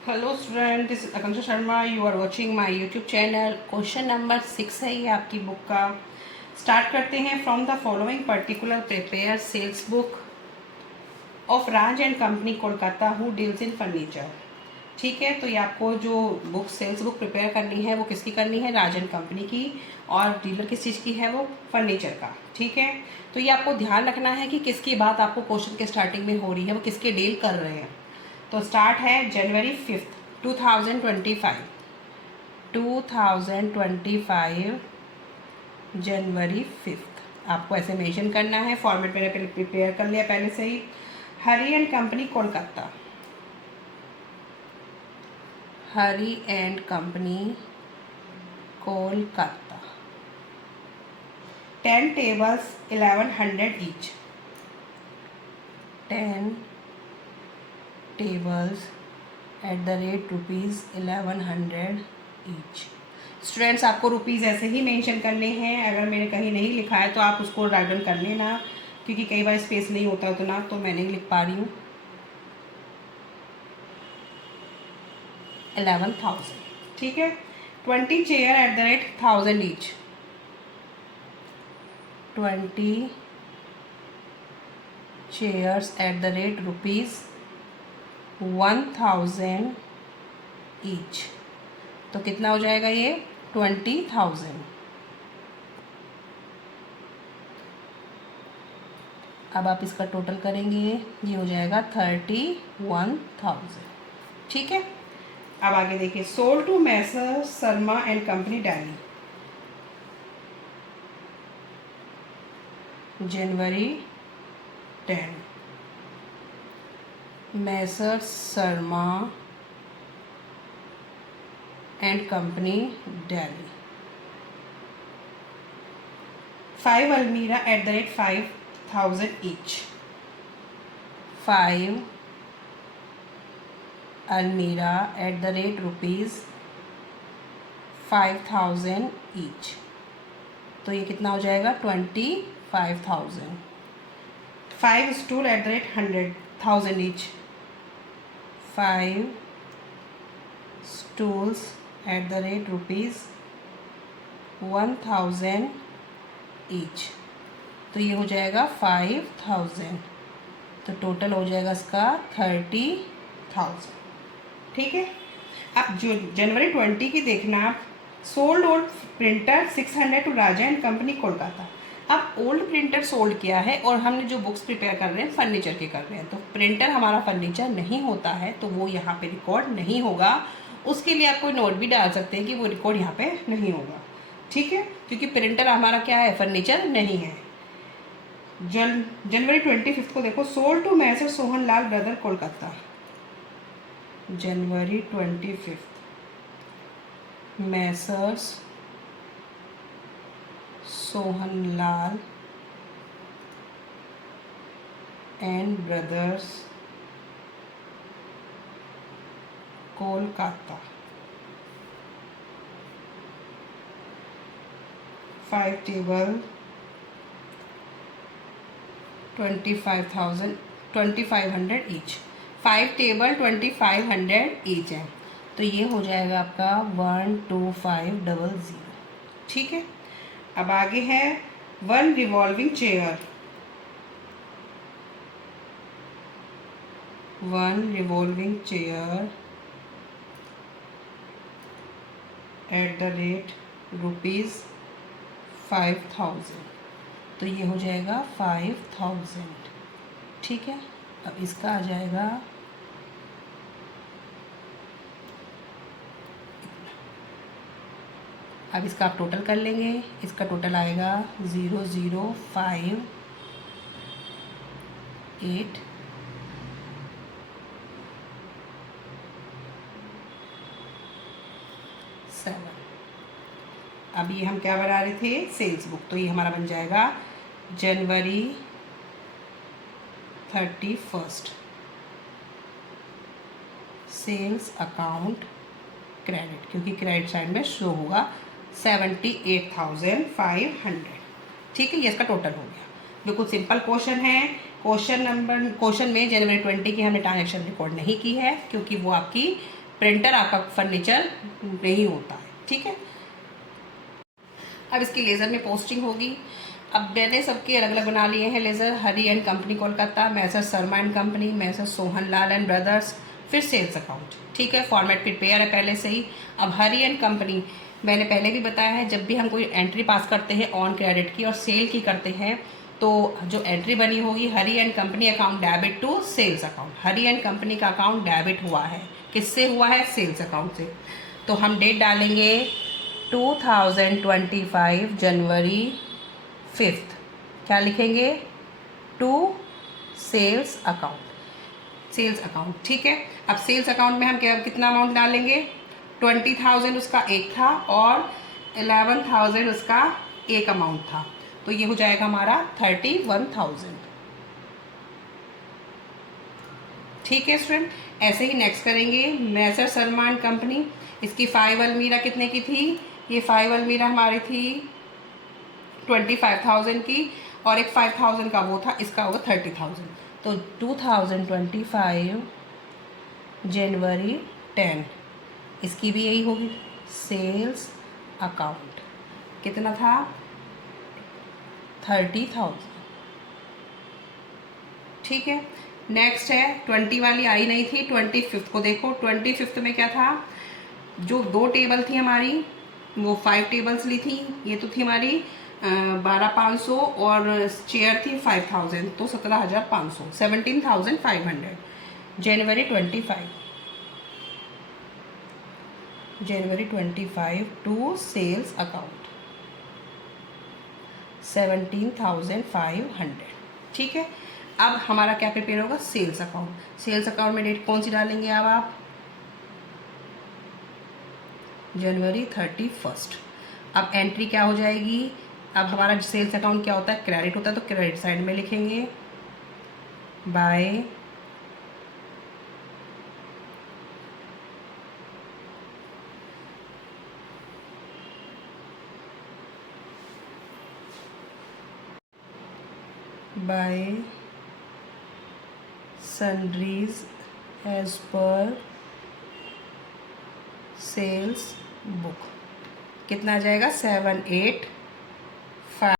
Hello student, this is Akanksha Sharma. You are watching my YouTube channel. Question number 6 है ये आपकी book का। Start करते हैं। From the following particular prepare sales book of Raj and company Kolkata who deals in furniture. ठीक है, तो ये आपको जो बुक सेल्स बुक प्रिपेयर करनी है वो किसकी करनी है? राज एंड कंपनी की। और डीलर किस चीज़ की है? वो फर्नीचर का। ठीक है, तो ये आपको ध्यान रखना है कि किसकी बात आपको क्वेश्चन के स्टार्टिंग में हो रही है, वो किसके डील कर रहे हैं। तो स्टार्ट है जनवरी 5, 2025। 2025 जनवरी 5। आपको ऐसे मेंशन करना है। फॉर्मेट मैंने पहले प्रिपेयर कर लिया पहले से ही। Hari and company Kolkata. Hari and company Kolkata. 10 tables 1100 each. 10 tables at the rate ₹1100 each. Students, आपको रुपीज़ ऐसे ही मेंशन करने हैं। अगर मैंने कहीं नहीं लिखा है तो आप उसको राइट डाउन कर लेना, क्योंकि कई बार स्पेस नहीं होता उतना, तो मैं नहीं लिख पा रही हूँ। 11,000। ठीक है। 20 chair eight the rate 1000 each. 20 chairs eight the rate ₹1000 each. तो कितना हो जाएगा ये? 20,000। अब आप इसका टोटल करेंगे, ये हो जाएगा 31,000। ठीक है। अब आगे देखिए। Sold to messrs Sharma and company Delhi. January 10। Messrs Sharma and company Delhi. 5 अलमीरा एट द रेट 5,000 ईच। 5 अलमीरा एट द रेट ₹5,000 ईच। तो ये कितना हो जाएगा? 25,000। 5 stool eight the rate 100,000 each. 5 stools at the rate ₹1,000 each। तो ये हो जाएगा 5,000। तो टोटल हो जाएगा इसका 30,000। ठीक है। अब जो जनवरी 20 की देखना। Sold old printer 600 to Raja and company Kolkata. अब ओल्ड प्रिंटर सोल्ड किया है और हमने जो बुक्स प्रिपेयर कर रहे हैं फर्नीचर के कर रहे हैं, तो प्रिंटर हमारा फर्नीचर नहीं होता है, तो वो यहाँ पे रिकॉर्ड नहीं होगा। उसके लिए आप कोई नोट भी डाल सकते हैं कि वो रिकॉर्ड यहाँ पे नहीं होगा। ठीक है, क्योंकि प्रिंटर हमारा क्या है? फर्नीचर नहीं है। जनवरी 25 को देखो। Sold to messrs Sohan Lal brother Kolkata. January 25 messrs Sohan Lal and brothers Kolkata. 5 table 2500 each. 5 table 2500 each है, तो ये हो जाएगा आपका 12500। ठीक है। अब आगे है 1 revolving chair. 1 revolving chair eight the rate ₹5,000। तो ये हो जाएगा 5,000। ठीक है। अब इसका आ जाएगा, अब इसका आप टोटल कर लेंगे। इसका टोटल आएगा 00587। अब ये हम क्या बना रहे थे? Sales book. तो ये हमारा बन जाएगा जनवरी 31 सेल्स अकाउंट क्रेडिट, क्योंकि क्रेडिट साइड में शो होगा 78,500। ठीक है, ये इसका टोटल हो गया। बिल्कुल सिंपल क्वेश्चन है। क्वेश्चन में जनवरी 20 की हमने ट्रांजेक्शन रिकॉर्ड नहीं की है, क्योंकि वो आपकी प्रिंटर आपका फर्नीचर नहीं होता है, ठीक है। अब इसकी लेज़र में पोस्टिंग होगी। अब मैंने सबके अलग अलग बना लिए हैं laser. Hari and company Kolkata, masher Sharma and company, masher Sohan Lal and brothers, फिर सेल्स अकाउंट, ठीक है। फॉर्मेट प्रिपेयर है पहले से ही। अब हरी एंड कंपनी मैंने पहले भी बताया है, जब भी हम कोई एंट्री पास करते हैं ऑन क्रेडिट की और सेल की करते हैं, तो जो एंट्री बनी होगी Hari and company account debit to sales account. Hari and company का अकाउंट डेबिट हुआ है, किससे हुआ है? सेल्स अकाउंट से। तो हम डेट डालेंगे 2025 जनवरी 5th। क्या लिखेंगे? To sales account, sales account, ठीक है। अब सेल्स अकाउंट में हम क्या कितना अमाउंट डालेंगे? 20,000 उसका एक था और 11,000 उसका एक अमाउंट था, तो ये हो जाएगा हमारा 31,000, ठीक है स्टूडेंट। ऐसे ही नेक्स्ट करेंगे मैसर शर्मा एंड कंपनी। इसकी 5 अलमीरा कितने की थी? ये 5 अलमीरा हमारी थी 25,000 की, और एक 5,000 का वो था, इसका होगा 30,000। तो 2025 जनवरी 10, इसकी भी यही होगी सेल्स अकाउंट। कितना था? 30,000, ठीक है। नेक्स्ट है 20 वाली आई नहीं थी, 25 को देखो। 25 में क्या था? जो 2 टेबल थी हमारी, वो 5 टेबल्स ली थी। ये तो थी हमारी 12,500 और चेयर थी 5,000, तो 17,500, 17,500। जनवरी 25 टू सेल्स अकाउंट 17,500, ठीक है। अब हमारा क्या प्रिपेयर होगा? Sales account. सेल्स अकाउंट में डेट कौन सी डालेंगे? अब आप जनवरी 31। अब एंट्री क्या हो जाएगी? अब हमारा सेल्स अकाउंट क्या होता है? क्रेडिट होता है, तो क्रेडिट साइड में लिखेंगे by sundries as per sales book. कितना आ जाएगा? 7,800।